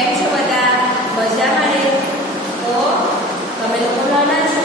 કેમ છો બધા? મજામાં ને? તો તમે લોકો નાના છો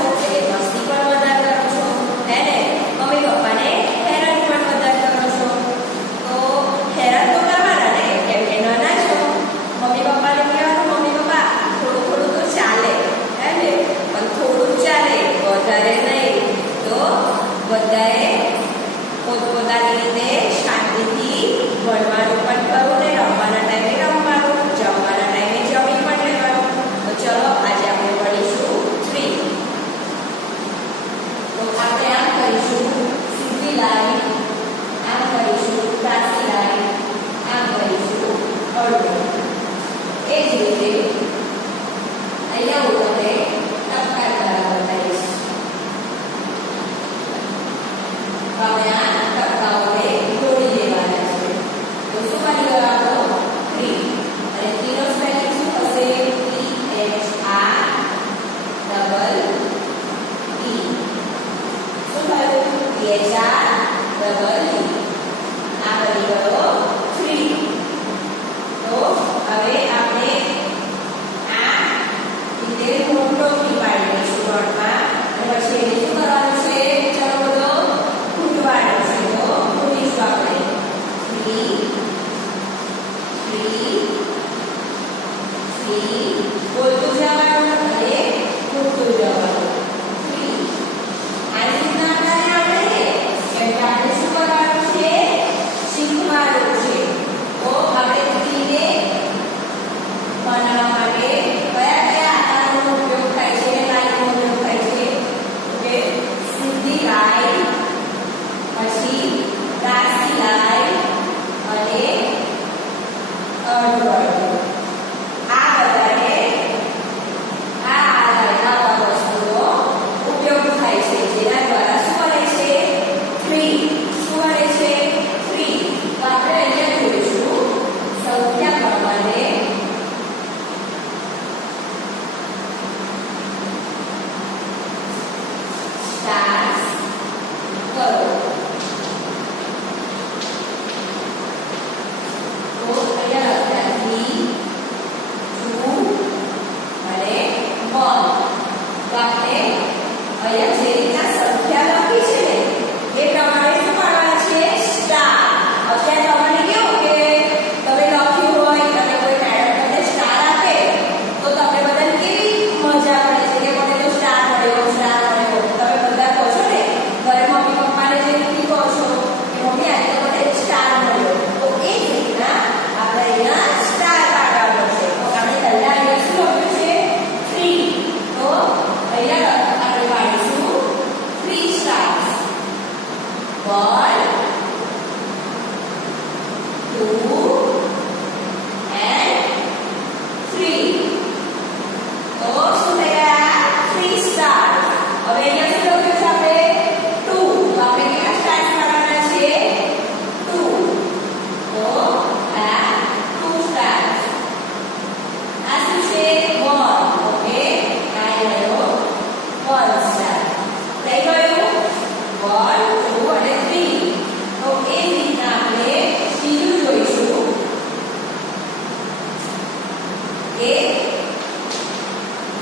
કે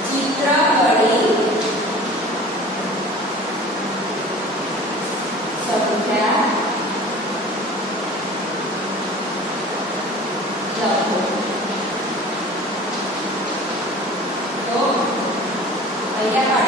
ચિત્ર વળી સંખ્યા લખો. તો અહીંયા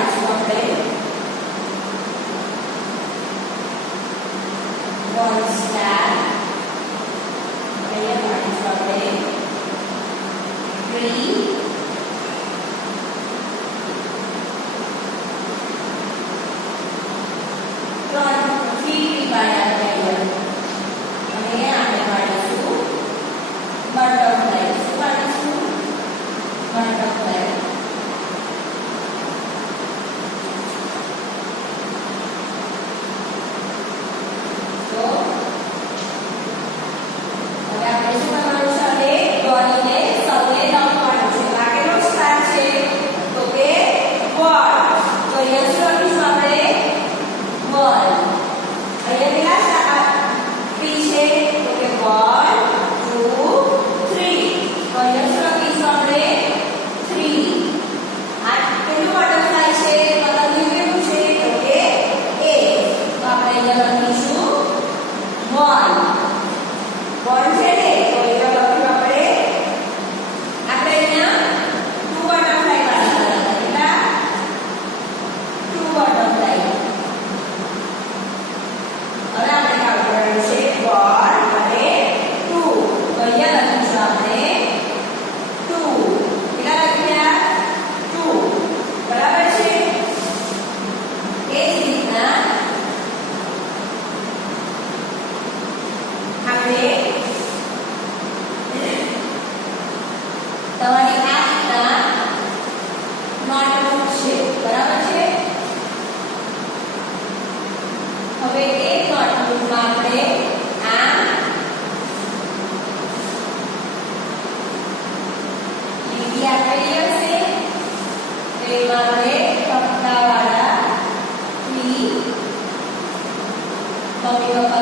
Thank you.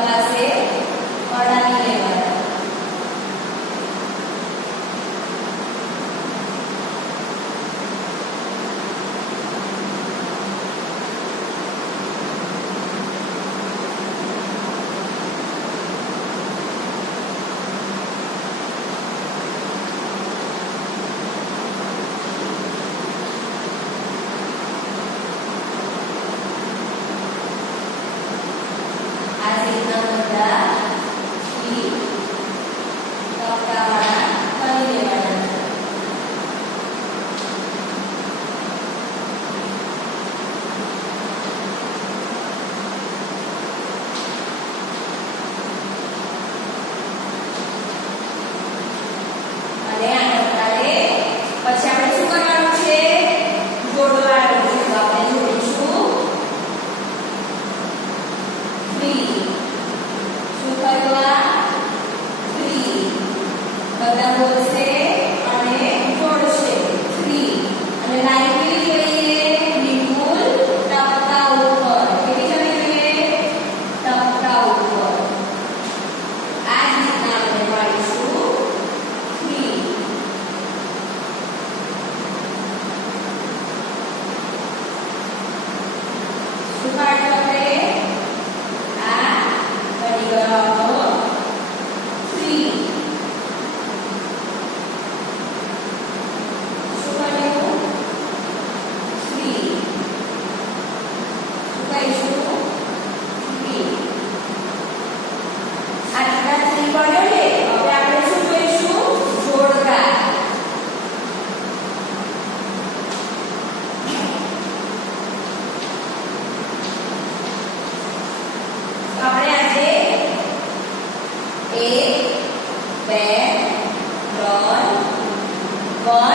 One,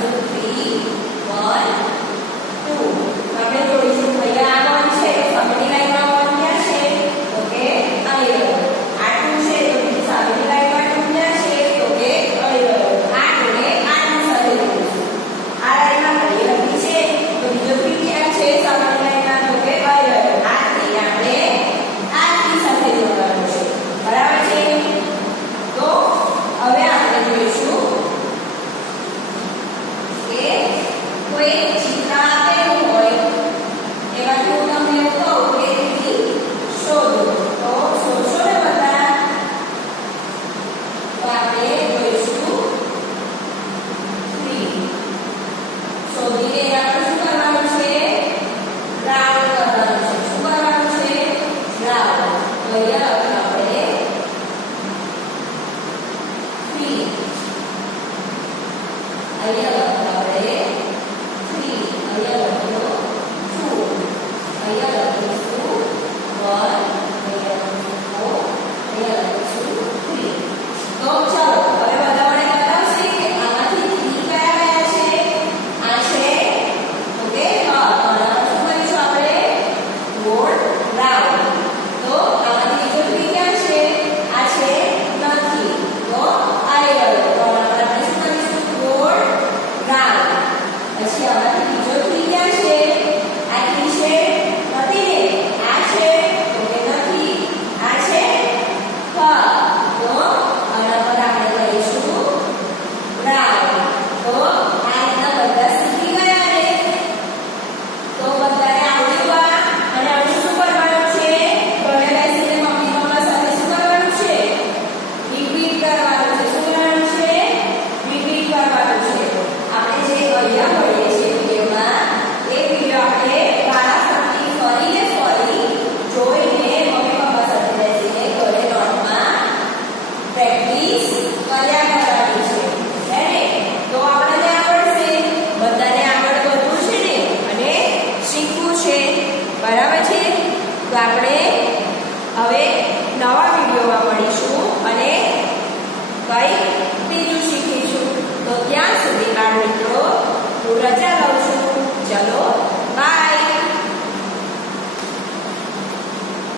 two, three, one, two. Now we're going to. કરવાનું છે શું કરવાનું છે રિપીટ કરવાનું છે આપણે જે અહીંયા ભણીએ છીએ વિડીયોમાં એ આપણે વારાફરતી ફરીને ફરી જોઈને મમ્મી પપ્પા સાથે ઘરે નોટમાં પ્રેક્ટિસ કર્યા કરવાની છે ત્યારે તો આપણને આવડશે બધાને આગળ વધવું છે ને અને શીખવું છે બરાબર છે? તો આપણે હવે